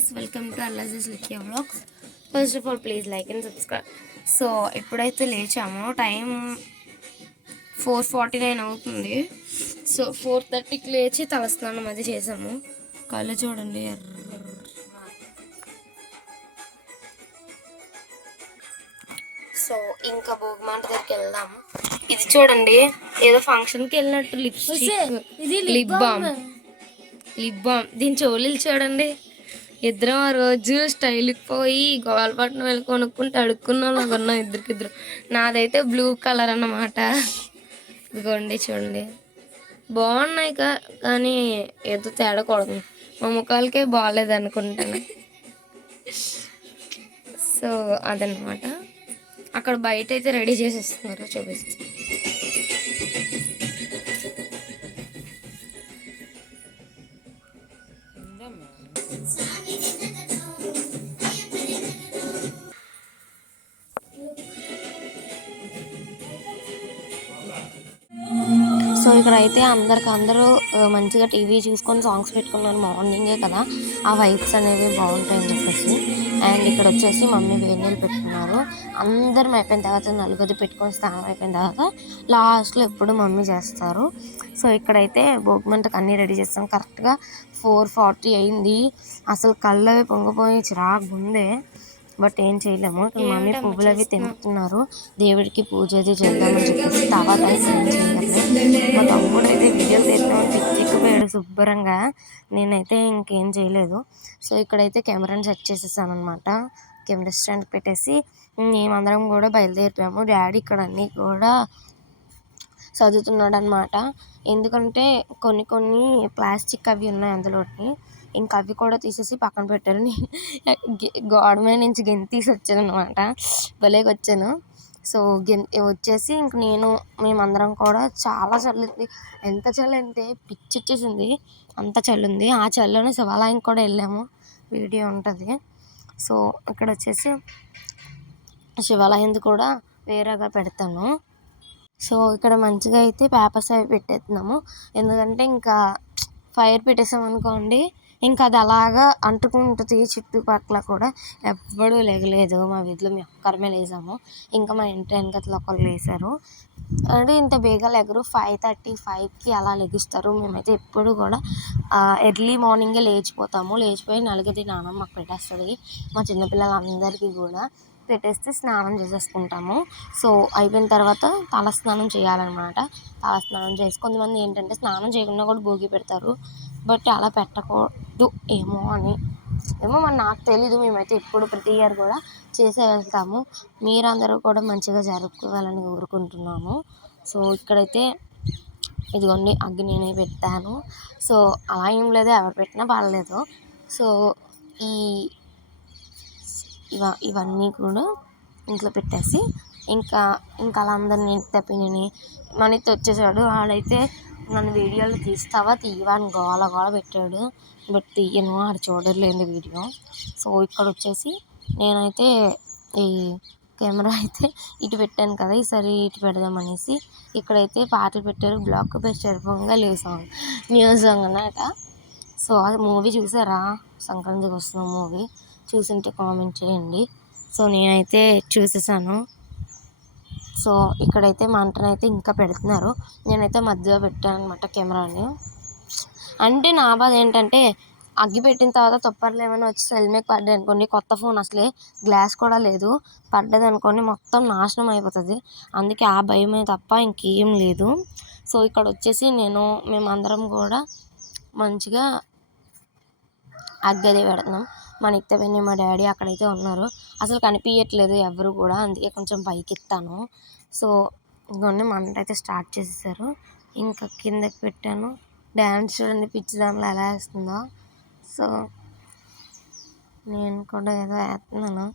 Guys welcome to అల్లజీస్ Lakhia vlogs first of all please like and subscribe so ఎప్పుడైతే లేచామో. Time four forty nine అవుతుంది so four థర్టీకి లేచి తలస్నానం అది చేసాము. కళ్ళు చూడండి. సో ఇంకా భోగిమంట దగ్గరికి వెళ్దాం ఇది చూడండి. ఏదో ఫంక్షన్కి వెళ్ళినట్టు lipstick lip balm lip balm దీని చోలీలు చూడండి. ఇద్దరం ఆ రోజు స్టైల్కి పోయి గోవాలపట్నం వెళ్ళి కొనుక్కుంటే అడుక్కున్నాం నాకు ఉన్నాం ఇద్దరికిద్దరు. నాదైతే బ్లూ కలర్ అన్నమాట. ఇదిగోండి చూడండి. బాగున్నాయి కా- కానీ ఏదో తేడా కొడుతుంది మా ముఖాలకే బాగాలేదు అనుకుంటాను. సో అదనమాట అక్కడ బయట అయితే రెడీ చేసేస్తున్నారు చూపిస్తాను ఇక్కడ అయితే అందరికి అందరూ మంచిగా టీవీ చూసుకొని సాంగ్స్ పెట్టుకున్నారు మార్నింగే కదా. ఆ వైబ్స్ అనేవి బాగుంటాయని చెప్పేసి. అండ్ ఇక్కడ వచ్చేసి మమ్మీ వేణీలు పెట్టుకున్నారు. అందరం అయిపోయిన తర్వాత నలుగురి పెట్టుకొని స్నానం అయిపోయిన తర్వాత లాస్ట్లో ఎప్పుడు మమ్మీ చేస్తారు. సో ఇక్కడైతే భోగిమంటకు అన్నీ రెడీ చేస్తాం. కరెక్ట్గా ఫోర్ ఫార్టీ అయింది. అసలు కళ్ళవి పొంగిపోయి చిరాకు ఉందే. బట్ ఏం చేయలేము. మమ్మీ పువ్వులు అవి తింటున్నారు. దేవుడికి పూజ అది చేద్దామని చెప్పేసి తర్వాత ఏం మా తమ్ముడు అయితే వీడియోలు తీద్దామని పిచ్చెక్కిపోయాడు శుభ్రంగా. నేనైతే ఇంకేం చేయలేదు. సో ఇక్కడైతే కెమెరాని సెట్ చేసేసాను అనమాట కెమెరా స్టాండ్ పెట్టేసి మేమందరం కూడా బయలుదేరిపోయాము. డాడీ ఇక్కడ అన్నీ కూడా చదువుతున్నాడు అనమాట ఎందుకంటే కొన్ని కొన్ని ప్లాస్టిక్ అవి ఉన్నాయి అందులోని. ఇంకా అవి కూడా తీసేసి పక్కన పెట్టారు. నేను గె- గోడ మీద నుంచి గెంతి తీసి వచ్చాను అనమాట భలేగా వచ్చాను. సో గెం వచ్చేసి ఇంక నేను మేమందరం కూడా చాలా చల్లింది ఎంత చలి అంటే పిచ్చి వచ్చేసింది. అంత చలి ఉంది. ఆ చలిలోనే శివాలయం కూడా వెళ్ళాము. వీడియో ఉంటుంది. సో ఇక్కడ వచ్చేసి శివాలయంది కూడా వేరేగా పెడతాను. సో ఇక్కడ మంచిగా అయితే పేపర్స్ అవి పెట్టేస్తున్నాము. ఎందుకంటే ఇంకా ఫైర్ పెట్టేసాం అనుకోండి ఇంకా అది అలాగా అంటుకుంటుంది చుట్టుపక్కల కూడా ఎవ్వడూ లేగలేదు. మా వీధిలో మేము ఒక్కరమే లేసాము. ఇంకా మా ఇంటి వెనకతలో ఒకరు లేసారు. అంటే ఇంత బేగా లెగరు. ఫైవ్ థర్టీ ఫైవ్కి అలా లెగుస్తారు. మేమైతే ఎప్పుడు కూడా ఎర్లీ మార్నింగే లేచిపోతాము. లేచిపోయి నలుగురి నాన్నమ్మ మాకు పెట్టేస్తుంది. మా చిన్నపిల్లలందరికీ కూడా పెట్టేస్తే స్నానం చేసేసుకుంటాము. సో అయిపోయిన తర్వాత తల స్నానం చేయాలన్నమాట. తల స్నానం చేసి కొంతమంది ఏంటంటే స్నానం చేయకుండా కూడా భోగి పెడతారు. బట్ అలా పెట్టకూడదు ఏమో అని. ఏమో మరి నాకు తెలీదు మేమైతే ఎప్పుడు ప్రతి ఇయర్ కూడా చేసే వెళ్తాము. మీరందరూ కూడా మంచిగా జరుపుకోవాలని కోరుకుంటున్నాము. సో ఇక్కడైతే ఇదిగోండి అగ్గి నేనే పెట్టాను. సో అలా ఏం లేదు ఎవరు పెట్టినా పర్లేదు. సో ఈ ఇవ ఇవన్నీ కూడా ఇంట్లో పెట్టేసి ఇంకా ఇంకా అలా అందరినీ తప్పినని మనతో వచ్చేసాడు వాడైతే నన్ను వీడియోలు తీస్తావా? తీయవా అని గోల గోల పెట్టాడు. బట్ తీయను ఆడు చూడలేండి వీడియో. సో ఇక్కడ వచ్చేసి నేనైతే ఈ కెమెరా అయితే ఇటు పెట్టాను కదా ఈసారి ఇటు పెడదామనేసి ఇక్కడైతే పాటలు పెట్టారు. బ్లాక్ పెట్టారు పొంగల్ సాంగ్. న్యూ సాంగ్ అన్నమాట. సో అది మూవీ చూసారా? సంక్రాంతికి వస్తున్న మూవీ. చూసింటే కామెంట్ చేయండి. సో నేనైతే చూసేసాను. సో ఇక్కడైతే మంటనైతే ఇంకా పెడుతున్నారు. నేనైతే మధ్యలో పెట్టాను అనమాట కెమెరాని. అంటే నా బాధ ఏంటంటే అగ్గి పెట్టిన తర్వాత తొప్పర్లు ఏమైనా వచ్చి సెల్మేక్ పడ్డాయి అనుకోండి కొత్త ఫోన్ అసలే గ్లాస్ కూడా లేదు. పడ్డది అనుకోండి మొత్తం నాశనం అయిపోతుంది. అందుకే ఆ భయమే తప్ప ఇంకేం లేదు. సో ఇక్కడ వచ్చేసి నేను మేమందరం కూడా మంచిగా అగ్గది పెడుతున్నాం. మా నిత్యబెన్ని మా డాడీ అక్కడైతే ఉన్నారు. అసలు కనిపించట్లేదు ఎవరు కూడా అందుకే కొంచెం పైకి ఎత్తాను సో ఇవన్నీ మంట అయితే స్టార్ట్ చేసేసారు. ఇంకా కిందకి పెట్టాను. డ్యాన్స్ చూడండి పిచ్చి దానిలో ఎలా వేస్తుందో. సో నేను కూడా ఏదో వేస్తున్నాను.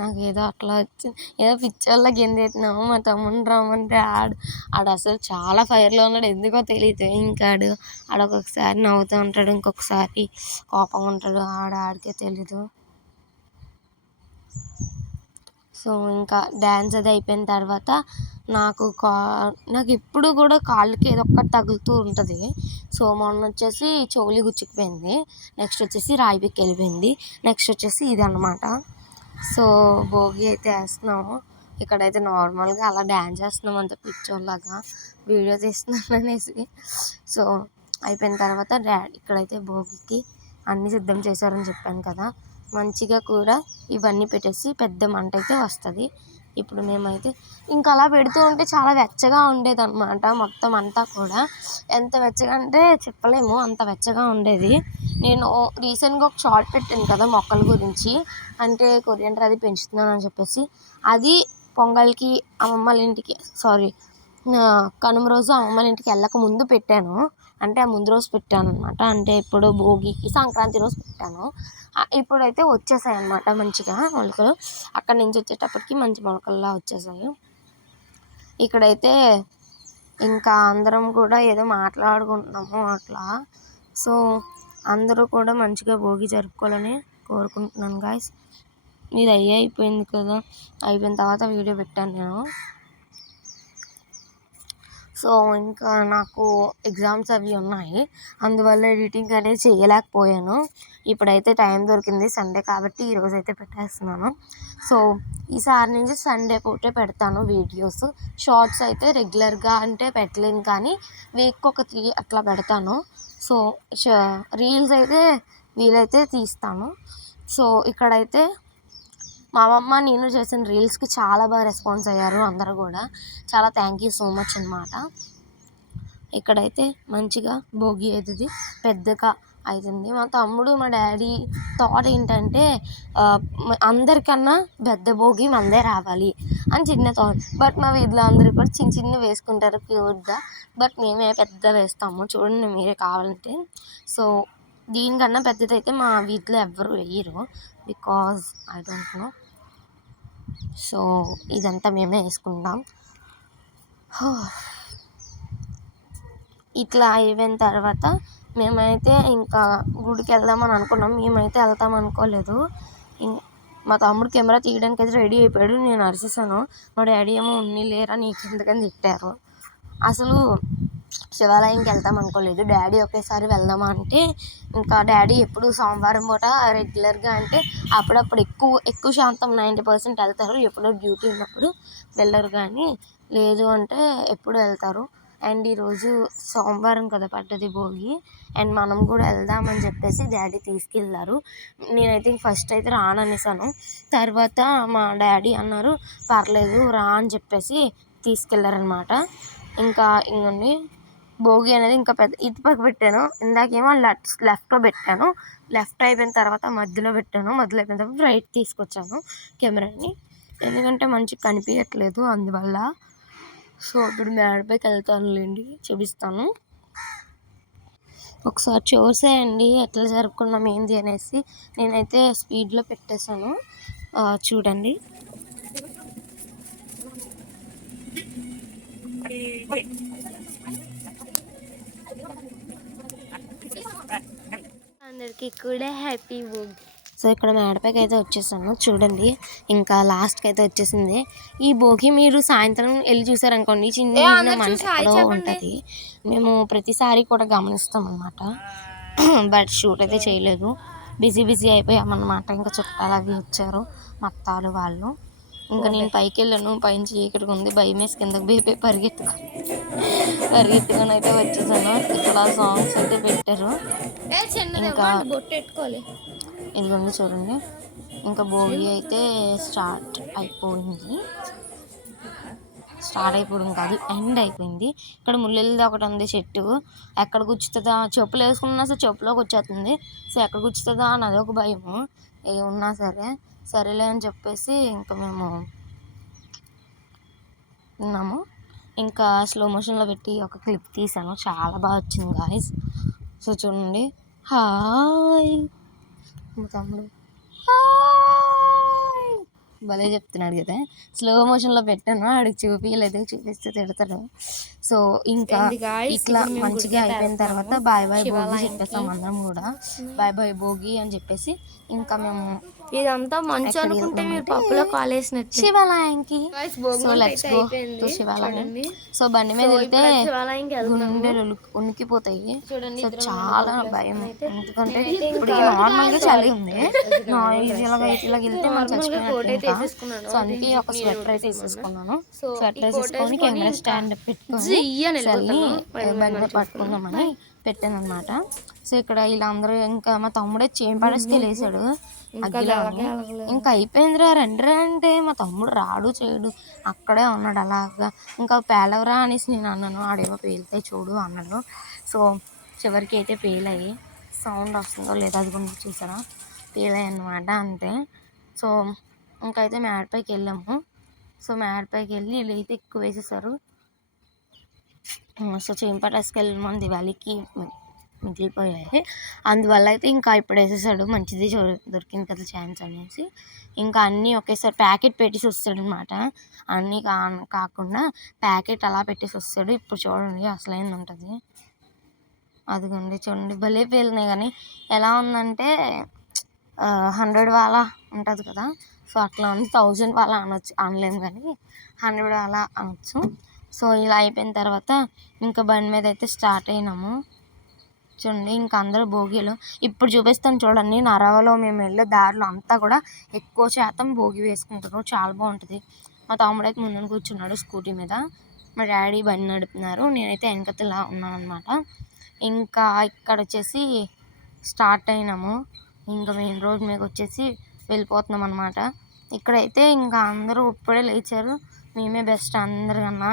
నాకు ఏదో అట్లా వచ్చింది. ఏదో పిచ్చోళ్ళ వల్ల కింద మా తమ్ముడిని రమ్మంటే ఆడు ఆడు అసలు చాలా ఫైర్లో ఉన్నాడు. ఎందుకో తెలియదు ఇంకా ఆడు ఆడు ఒక్కొక్కసారి నవ్వుతూ ఉంటాడు ఇంకొకసారి కోపంగా ఉంటాడు. ఆడ ఆడికే తెలీదు. సో ఇంకా డ్యాన్స్ అది అయిపోయిన తర్వాత నాకు కా నాకు ఎప్పుడు కూడా కాళ్ళకి ఏదో ఒకటి తగులుతూ ఉంటుంది. సో మొన్న వచ్చేసి చెవులు గుచ్చుకుపోయింది నెక్స్ట్ వచ్చేసి రాయి వెళ్ళిపోయింది. నెక్స్ట్ వచ్చేసి ఇది అనమాట సో భోగి అయితే వేస్తున్నాము. ఇక్కడైతే నార్మల్గా అలా డ్యాన్స్ చేస్తున్నాం అంత పిచ్చోళ్ళలాగా. వీడియో తీస్తున్నాను అనేసి. సో అయిపోయిన తర్వాత డాడీ ఇక్కడైతే భోగికి అన్నీ సిద్ధం చేశారని చెప్పాను కదా. మంచిగా కూడా ఇవన్నీ పెట్టేసి పెద్ద మంట అయితే వస్తుంది. ఇప్పుడు మేమైతే ఇంకా అలా పెడుతూ ఉంటే చాలా వెచ్చగా ఉండేది అనమాట మొత్తం అంతా కూడా. ఎంత వెచ్చగా అంటే చెప్పలేము అంత వెచ్చగా ఉండేది. నేను రీసెంట్గా ఒక షార్ట్ పెట్టాను కదా మొక్కల గురించి. అంటే కొరియండర్ అది పెంచుతున్నాను అని చెప్పేసి. అది పొంగల్కి అమ్మమ్మల ఇంటికి సారీ కనుమ రోజు అమ్మమ్మ ఇంటికి వెళ్ళక ముందు పెట్టాను. అంటే ఆ ముందు రోజు పెట్టాను అనమాట అంటే ఇప్పుడు భోగికి సంక్రాంతి రోజు పెట్టాను. ఇప్పుడైతే వచ్చేసాయి అనమాట మంచిగా మొలకలు. అక్కడి నుంచి వచ్చేటప్పటికి మంచి మొలకల్లా వచ్చేసాయి. ఇక్కడైతే ఇంకా అందరం కూడా ఏదో మాట్లాడుకుంటున్నాము అట్లా. సో అందరూ కూడా మంచిగా భోగి జరుపుకోవాలని కోరుకుంటున్నాను గాయస్ ఇది అయ్యి అయిపోయింది కదా. అయిపోయిన తర్వాత వీడియో పెట్టాను నేను. సో ఇంకా నాకు ఎగ్జామ్స్ అవి ఉన్నాయి. అందువల్ల ఎడిటింగ్ అనేది చేయలేకపోయాను. ఇప్పుడైతే టైం దొరికింది సండే కాబట్టి ఈరోజు అయితే పెట్టేస్తున్నాను. సో ఈసారి నుంచి సండే పూటే పెడతాను వీడియోస్ షార్ట్స్ అయితే రెగ్యులర్గా అంటే పెట్టలేను కానీ వీక్ ఒక త్రీ అట్లా పెడతాను. సో రీల్స్ అయితే వీలైతే తీస్తాను. సో ఇక్కడైతే మా అమ్మమ్మ నేను చేసిన రీల్స్కి చాలా బాగా రెస్పాన్స్ అయ్యారు అందరూ కూడా. చాలా థ్యాంక్ యూ సో మచ్ అనమాట ఇక్కడైతే మంచిగా భోగి అవుతుంది పెద్దగా అవుతుంది మా తమ్ముడు మా డాడీ థాట్ ఏంటంటే అందరికన్నా పెద్ద భోగి మందే రావాలి అని చిన్న థాట్. బట్ మా వీధిలో అందరూ కూడా చిన్న చిన్న వేసుకుంటారు ప్యూర్గా. బట్ మేమే పెద్ద వేస్తాము. చూడండి మీరే కావాలంటే. సో దీనికన్నా పెద్దదైతే మా వీధిలో ఎవ్వరు వేయరు. Because I don't know so ఇదంతా మేమే వేసుకుంటాం ఇట్లా అయిపోయిన తర్వాత మేమైతే ఇంకా గుడికి వెళ్దామని అనుకున్నాం. మేమైతే వెళ్తాం అనుకోలేదు. మా తమ్ముడు కెమెరా తీయడానికి అయితే రెడీ అయిపోయాడు. నేను అరిసేసాను. మా డాడీ ఏమో ఉన్ని లేరా నీకు ఎందుకని తిట్టారు. అసలు శివాలయంకి వెళ్తాం అనుకోలేదు. డాడీ ఒకేసారి వెళ్దామా అంటే ఇంకా డాడీ ఎప్పుడు సోమవారం పూట రెగ్యులర్గా అంటే అప్పుడప్పుడు ఎక్కువ ఎక్కువ శాతం నైంటీ పర్సెంట్ వెళ్తారు. ఎప్పుడో డ్యూటీ ఉన్నప్పుడు వెళ్ళరు కానీ లేదు అంటే ఎప్పుడు వెళ్తారు. అండ్ ఈరోజు సోమవారం కదా పడ్డది భోగి అండ్ మనం కూడా వెళ్దామని చెప్పేసి డాడీ తీసుకెళ్ళారు నేనైతే ఫస్ట్ అయితే రాననేసాను. తర్వాత మా డాడీ అన్నారు పర్లేదు రా అని చెప్పేసి తీసుకెళ్ళారనమాట ఇంకా ఇంకొన్ని భోగి అనేది ఇంకా పెద్ద ఇటు పక్క పెట్టాను. ఇందాకేమో లెఫ్ట్ లెఫ్ట్లో పెట్టాను. లెఫ్ట్ అయిపోయిన తర్వాత మధ్యలో పెట్టాను. మధ్యలో అయిపోయిన తర్వాత రైట్ తీసుకొచ్చాను కెమెరాని. ఎందుకంటే మంచిగా కనిపించట్లేదు అందువల్ల. సో ఇప్పుడు మేడపైకి వెళ్తానులేండి చూపిస్తాను. ఒకసారి చూసేయండి ఎట్లా జరుపుకున్నాం ఏంది అనేసి. నేనైతే స్పీడ్లో పెట్టేశాను. చూడండి చూడండి. అందరికీ కూడా హ్యాపీ భోగి సో ఇక్కడ మేడపైకి అయితే వచ్చేసాను చూడండి ఇంకా లాస్ట్కి అయితే వచ్చేసింది. ఈ భోగి మీరు సాయంత్రం వెళ్ళి చూసారనుకోండి చిన్న ఎక్కడో ఉంటుంది. మేము ప్రతిసారి కూడా గమనిస్తాం అనమాట బట్ షూట్ అయితే చేయలేదు. బిజీ బిజీ అయిపోయామన్నమాట. ఇంకా చుట్టాలు అవి వచ్చారు మత్తాలు వాళ్ళు. ఇంకా నేను పైకి వెళ్ళాను పైన చీకటిగా ఉంది భయం వేసి కిందకి బేపే పరిగెత్తుకు పరిగెత్తుకొని అయితే వచ్చేసాను. ఇక్కడ సాంగ్స్ అయితే పెట్టారు. ఇంకా ఇదిగోండి చూడండి. ఇంకా భోగి అయితే స్టార్ట్ అయిపోయింది. స్టార్ట్ అయిపోవడం కాదు ఎండ్ అయిపోయింది. ఇక్కడ ముళ్ళెల్ది ఒకటి ఉంది చెట్టు. ఎక్కడ గుచ్చుతుందా? చెప్పులు వేసుకున్నా సరే చెప్పులోకి వచ్చేస్తుంది. సో ఎక్కడ గుచ్చుతుందా అని అదొక భయము ఏమున్నా సరే సరేలే అని చెప్పేసి ఇంకా మేము ఉన్నాము. ఇంకా స్లో మోషన్లో పెట్టి ఒక క్లిప్ తీసాను. చాలా బాగా వచ్చింది గాయస్ సో చూడండి. హాయ్. మా తమ్ముడు. హాయ్. భలే చెప్తున్నాడు కదా స్లో మోషన్లో పెట్టాను ఆడికి చూపించలేదు చూపిస్తే తిడతాడు సో ఇంకా? ఇట్లా మంచిగా అయిపోయిన. తర్వాత బాయ్ బాయ్ భోగి. చెప్పేస్తాం అందరం కూడా బాయ్ బాయ్ భోగి అని చెప్పేసి ఇంకా మేము ఇదంతా మంచి అనుకుంటే మీరు పప్పులో కాలేసినట్టు శివాలయంకి so let's go. To Shivalayam. So బండి మీద వెళ్తే. గుండెలు ఉనికి- ఉనికిపోతాయి చూడండి సో చాలా భయం ఎందుకంటే ఇప్పుడు నార్మల్గా చలి ఉంది ఇలాగ ఇలాగ వెళ్తే మనం చచ్చిపోయినట్టు. సో అందుకే ఒక స్వెటర్ అయితే వేసుకున్నాను. వేసేసుకున్నాను సో స్వెటర్ వేసేసుకొని వేసుకొని కెమెరా స్టాండ్ పెట్టుకొని. బండి పట్టుకుందామని పెట్టాను అనమాట సో ఇక్కడ వీళ్ళందరూ ఇంకా మా తమ్ముడే చేయం పడేసుకే లేసాడు అగ్గిలో అలాగే అలాగే. ఇంకా అయిపోయిందిరా రండిరా అంటే మా తమ్ముడు రాడు చేయడు. అక్కడే ఉన్నాడు అలాగా. ఇంకా పేలవరా అనేసి నేను అన్నాను. ఆడేమో పేలుతాయి చూడు అన్నాడు. సో చివరికి అయితే పేలయ్యి సౌండ్ వస్తుందో లేదో అది కూడా చూసారా? పేలాయి అన్నమాట అంతే. సో ఇంకైతే మేడపైకి వెళ్ళాము. సో మేడపైకి వెళ్ళి వీళ్ళు అయితే ఎక్కువ వేసేసారు. సో చేంపటాస్కి వెళ్ళమని దివాళీకి మిగిలిపోయాయి. అందువల్ల అయితే ఇంకా ఇప్పుడు వేసేసాడు. మంచిది దొరికింది కదా ఛాన్స్ అనేసి. ఇంకా అన్నీ ఒకేసారి ప్యాకెట్ పెట్టేసి వస్తాడు అనమాట అన్నీ కా కాకుండా ప్యాకెట్ అలా పెట్టేసి వస్తాడు. ఇప్పుడు చూడండి అసలైంది ఉంటుంది. అదిగోండి చూడండి. భలే పేలినాయి కానీ ఎలా ఉందంటే హండ్రెడ్ వాళ్ళ ఉంటుంది కదా. సో అట్లా ఉంది. థౌజండ్ వాళ్ళ అనొచ్చు అనలేము కానీ హండ్రెడ్ వాళ్ళ అనొచ్చు. సో ఇలా అయిపోయిన తర్వాత ఇంకా బండి మీద అయితే స్టార్ట్ అయినాము. చూడండి ఇంకా అందరూ భోగిలు. ఇప్పుడు చూపిస్తాను చూడండి నరవలో మేము వెళ్ళే దారిలో అంతా కూడా ఎక్కువ శాతం భోగి వేసుకుంటారు చాలా బాగుంటుంది. మా తమ్ముడైతే ముందు కూర్చున్నాడు స్కూటీ మీద. మా డాడీ బండి నడుపుతున్నారు. నేనైతే వెనకతలా ఉన్నాను అనమాట ఇంకా ఇక్కడ వచ్చేసి స్టార్ట్ అయినాము. ఇంకా మెయిన్ రోడ్ మీకు వచ్చేసి వెళ్ళిపోతున్నాం అనమాట ఇక్కడైతే ఇంకా అందరూ ఇప్పుడే లేచారు. మేమే బెస్ట్ అందరికన్నా.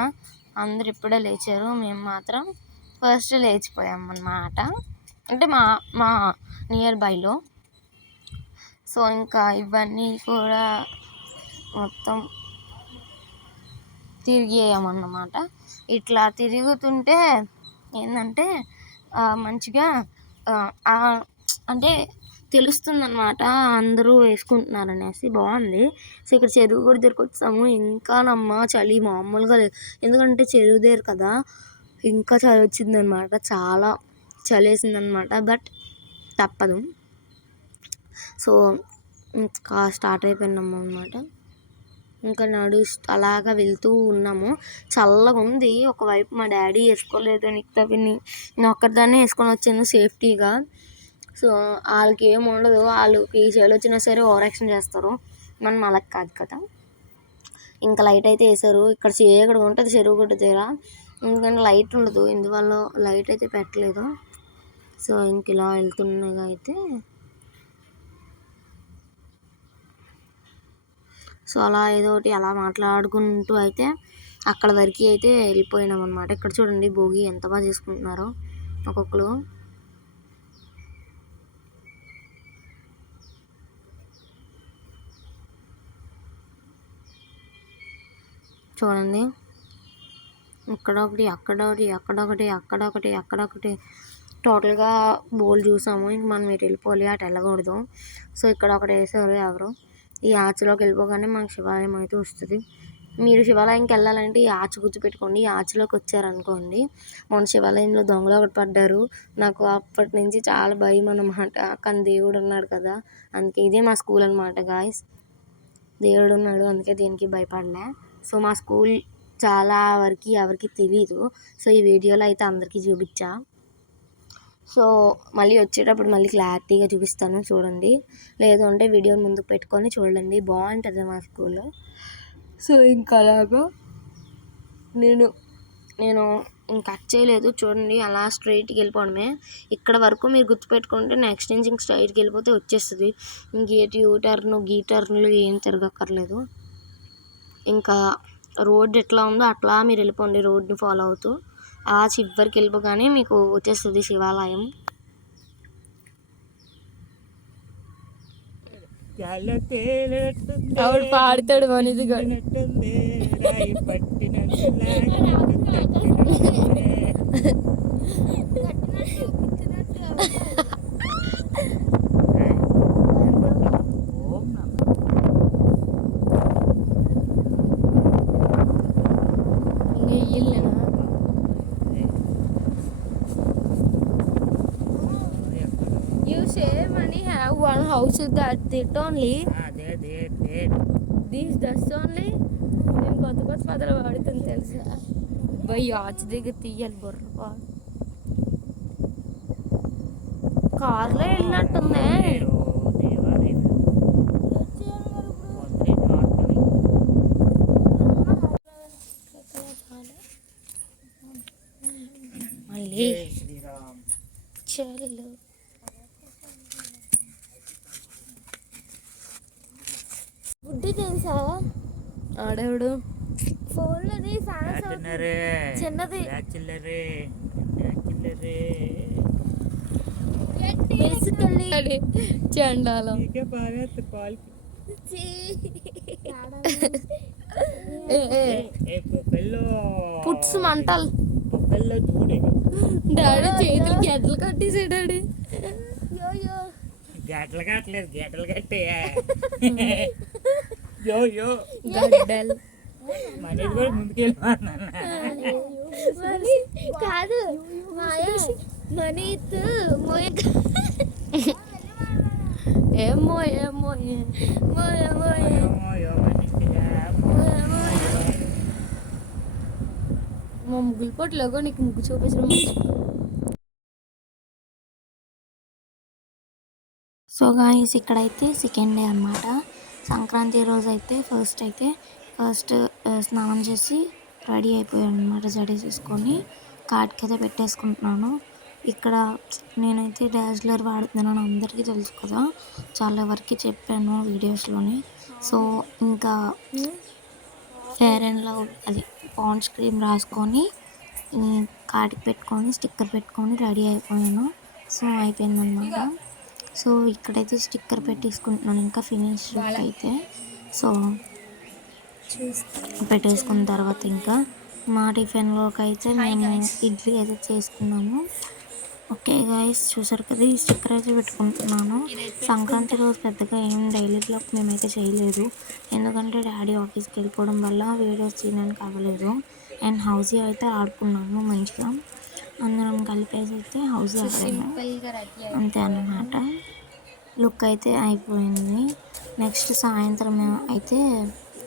అందరు ఇప్పుడే లేచారు. మేము మాత్రం ఫస్ట్ లేచిపోయాం అన్నమాట అంటే మా మా నియర్ బైలో సో ఇంకా ఇవన్నీ కూడా మొత్తం తిరిగేయమన్నమాట. ఇట్లా తిరుగుతుంటే ఏంటంటే మంచిగా అంటే తెలుస్తుందన్నమాట అందరూ వేసుకుంటున్నారు అనేసి బాగుంది. సో ఇక్కడ చెరువు కూడా దగ్గరికి వచ్చాము ఇంకా నమ్మ చలి మామూలుగా లేదు. ఎందుకంటే చెరువు దగ్గర కదా ఇంకా చలి వచ్చిందనమాట చాలా చలి వేసిందనమాట బట్ తప్పదు. సో ఇంకా స్టార్ట్ అయిపోయినాము అనమాట ఇంకా నడుస్తూ అలాగా వెళ్తూ ఉన్నాము. చల్లగా ఉంది. ఒకవైపు మా డాడీ వేసుకోలేదు నీకు పిన్ని నేను ఒక్కదాన్నే వేసుకొని వచ్చాను సేఫ్టీగా. సో వాళ్ళకి ఏం ఉండదు. వాళ్ళకి చేలు వచ్చినా సరే ఓవర్ యాక్షన్ చేస్తారు. మనం అలా కాదు కదా. ఇంకా లైట్ అయితే వేసారు ఇక్కడ చీకటి ఉంటుంది చెరువు గుడ్డ దగ్గర. ఎందుకంటే లైట్ ఉండదు. ఇందువల్ల లైట్ అయితే పెట్టలేదు. సో ఇంక ఇలా వెళ్తున్నాగా అయితే. సో అలా ఏదో ఒకటి అలా మాట్లాడుకుంటూ అయితే అక్కడ వరకు అయితే వెళ్ళిపోయినాం అనమాట ఇక్కడ చూడండి భోగి ఎంత బాగా చేసుకుంటున్నారో. ఒక్కొక్కరు. చూడండి. ఇక్కడ ఒకటి అక్కడ ఒకటి అక్కడ ఒకటి అక్కడ ఒకటి అక్కడ ఒకటి టోటల్గా బోల్ చూసాము. ఇంక మనం ఇటు వెళ్ళిపోవాలి అటు వెళ్ళకూడదు. సో ఇక్కడ ఒకటి వేసారు ఎవరు? ఈ ఆర్చ్లోకి వెళ్ళిపోగానే మనకు శివాలయం అయితే వస్తుంది. మీరు శివాలయంకి వెళ్ళాలంటే ఈ ఆచి గుర్తుపెట్టుకోండి. ఈ ఆర్చ్లోకి వచ్చారనుకోండి మన శివాలయంలో దొంగలు ఒకటి పడ్డారు. నాకు అప్పటి నుంచి చాలా భయం అన్నమాట. కానీ దేవుడు ఉన్నాడు కదా అందుకే ఇదే మా స్కూల్ అనమాట గాయస్ దేవుడు ఉన్నాడు అందుకే దీనికి భయపడలే. సో మా స్కూల్ చాలా వరకు ఎవరికి తెలియదు సో ఈ వీడియోలో అయితే అందరికీ చూపించా. సో మళ్ళీ వచ్చేటప్పుడు మళ్ళీ క్లారిటీగా చూపిస్తాను చూడండి. లేదు అంటే వీడియో ముందుకు పెట్టుకొని చూడండి. బాగుంటుంది మా స్కూల్లో సో ఇంకా అలాగా నేను నేను ఇంక కట్ చేయలేదు. చూడండి అలా స్ట్రైట్కి వెళ్ళిపోవడమే. ఇక్కడ వరకు మీరు గుర్తుపెట్టుకుంటే నెక్స్ట్ నుంచి ఇంక స్ట్రైట్కి వెళ్ళిపోతే వచ్చేస్తుంది. ఇంకేటి యూ టర్న్ గీ టర్న్లు ఏం తిరగక్కర్లేదు. ఇంకా రోడ్ ఎట్లా ఉందో అట్లా మీరు వెళ్ళిపోండి రోడ్ని ఫాలో అవుతూ. ఆ చివరికి వెళ్ళిపోగానే మీకు వచ్చేస్తుంది శివాలయం. ఆవిడ పాడతాడు మనీది ఓన్లీ అదే దే దే దీస్ దస్ట్ ఓన్లీ నేను కొత్త కొత్త పదాలు వాడుతుంది తెలుసా? బయ్ ఆచి దగ్గర తీయాలి బుర్ర కార్లో వెళ్ళినట్టుంది పొద్దునే ఆడుకొని మళ్ళీ చల్లు బుడ్డి తెలుసా ఆడేవుడు? ఫోన్లోది చిన్నది. చండాలం. పొప్పెల్లో పుట్స్ మంటలు. డాడీ చేతులు గెడ్డలు కట్టేసాడు డాడీ గేటలు కట్టలేదు గేటలు కట్టే. యో యో. గడ్డలు. మనీది కూడా ముందుకెళ్ళిపోతున్నా కాదు మనీత్ ఏమో ఏమో ఏమో ఏమో యో మనీగా మా ముగ్గులు పొట్టులోగా నీకు ముగ్గు చూపించడం సో గాయస్ ఇక్కడైతే సెకండ్ డే అనమాట సంక్రాంతి రోజు అయితే ఫస్ట్ అయితే ఫస్ట్ స్నానం చేసి రెడీ అయిపోయాను అనమాట జడ చేసుకొని. కాటికి అయితే పెట్టేసుకుంటున్నాను. ఇక్కడ నేనైతే డాజ్లర్ వాడుతున్నాను అందరికీ తెలుసు కదా చాలా వరకు చెప్పాను వీడియోస్లోని. సో ఇంకా ఫేర్ అండ్ లవ్ అది పాండ్స్ క్రీమ్ రాసుకొని కాటికి పెట్టుకొని స్టిక్కర్ పెట్టుకొని రెడీ అయిపోయాను. సో అయిపోయిందన్నమాట. సో ఇక్కడైతే స్టిక్కర్ పెట్టేసుకుంటున్నాను ఇంకా ఫినిష్ అయితే. సో పెట్టేసుకున్న తర్వాత ఇంకా మా టిఫిన్లోకి అయితే మేము ఇడ్లీ అయితే చేసుకున్నాము. ఓకే గాయస్ చూసారు కదా ఈ స్టిక్కర్ అయితే పెట్టుకుంటున్నాను. సంక్రాంతి రోజు పెద్దగా ఏం డైలీ బ్లాగ్ మేమైతే చేయలేదు. ఎందుకంటే డాడీ ఆఫీస్కి వెళ్ళిపోవడం వల్ల వీడియోస్ చేయడానికి అవ్వలేదు. అండ్ హౌసీ అయితే ఆడుకున్నాము మంచిగా. అందరం కలిపేసి అయితే హౌసీ అంతే అన్నమాట. లుక్ అయితే అయిపోయింది. నెక్స్ట్ సాయంత్రం అయితే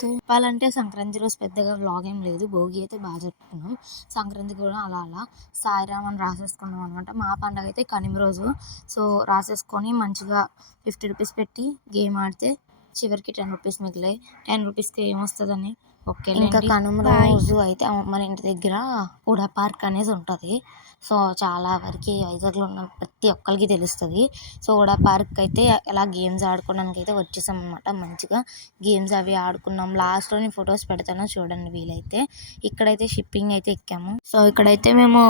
చెప్పాలంటే సంక్రాంతి రోజు పెద్దగా వ్లాగ్ ఏం లేదు. భోగి అయితే బాగా జరుపుకున్నాం. సంక్రాంతి కూడా అలా అలా సాయిరామ్ అని రాసేసుకున్నాం అనమాట మా పండగ అయితే కనిమ రోజు. సో రాసేసుకొని మంచిగా ఫిఫ్టీ రూపీస్ పెట్టి గేమ్ ఆడితే చివరికి టెన్ రూపీస్ మిగిలాయి. టెన్ రూపీస్కి ఏమొస్తుందని? ఓకే ఇంకా కనుమ రోజు అయితే మన ఇంటి దగ్గర ఉడా పార్క్ అనేది ఉంటుంది. సో చాలా వరకు వైజాగ్లో ఉన్న ప్రతి ఒక్కరికి తెలుస్తుంది. సో ఉడా పార్క్ అయితే ఇలా గేమ్స్ ఆడుకోవడానికి అయితే వచ్చేసాం అనమాట మంచిగా గేమ్స్ అవి ఆడుకున్నాం. లాస్ట్లో నేను ఫొటోస్ పెడతాను చూడండి వీలైతే. ఇక్కడైతే షిప్పింగ్ అయితే ఎక్కాము. సో ఇక్కడైతే మేము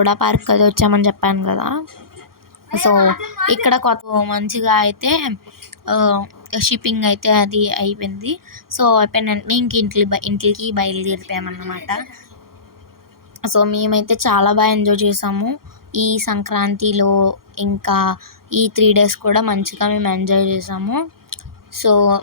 ఉడా పార్క్ అయితే వచ్చామని చెప్పాను కదా. సో ఇక్కడ కొత్త మంచిగా అయితే షిప్పింగ్ అయితే అది అయిపోయింది. సో అయిపోయిన వెంటనే ఇంక ఇంటికి ఇంటికి బయలుదేరిపోయామన్నమాట. సో మేమైతే చాలా బాగా ఎంజాయ్ చేసాము. ఈ సంక్రాంతిలో ఇంకా ఈ త్రీ డేస్ కూడా మంచిగా మేము ఎంజాయ్ చేసాము. సో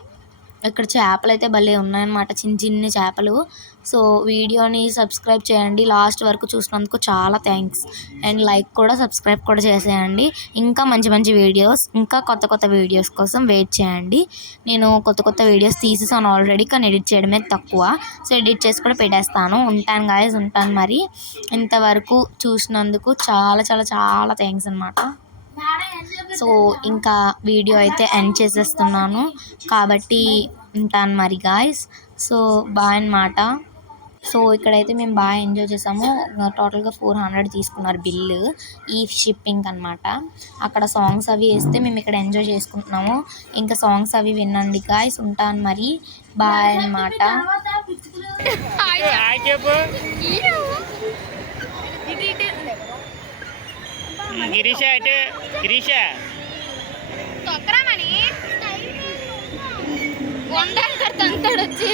ఇక్కడ చేపలు అయితే భలే ఉన్నాయన్నమాట. చిన్న చిన్న చేపలు. సో వీడియోని సబ్స్క్రైబ్ చేయండి. లాస్ట్ వరకు చూసినందుకు చాలా థ్యాంక్స్. అండ్ లైక్ కూడా సబ్స్క్రైబ్ కూడా చేసేయండి. ఇంకా మంచి మంచి వీడియోస్ ఇంకా కొత్త కొత్త వీడియోస్ కోసం వెయిట్ చేయండి. నేను కొత్త కొత్త వీడియోస్ తీసేసాను ఆల్రెడీ కానీ ఎడిట్ చేయడమే తక్కువ. సో ఎడిట్ చేసి కూడా పెట్టేస్తాను. ఉంటాను గాయస్ ఉంటాను మరి. ఇంతవరకు చూసినందుకు చాలా చాలా చాలా థ్యాంక్స్ అనమాట సో ఇంకా వీడియో అయితే ఎండ్ చేసేస్తున్నాను. కాబట్టి ఉంటాను మరి గాయస్ సో బాయ్ అన్నమాట. సో ఇక్కడైతే మేము బాగా ఎంజాయ్ చేసాము. టోటల్గా ఫోర్ హండ్రెడ్ తీసుకున్నారు బిల్లు ఈ షిప్పింగ్ అనమాట అక్కడ సాంగ్స్ అవి వేస్తే మేము ఇక్కడ ఎంజాయ్ చేసుకుంటున్నాము. ఇంకా సాంగ్స్ అవి వినండి గాయస్ ఉంటాను మరి. బాయ్ అన్నమాట హాయ్ చెప్పు గిరీష అయితే గిరీష? కడతాడు వచ్చి.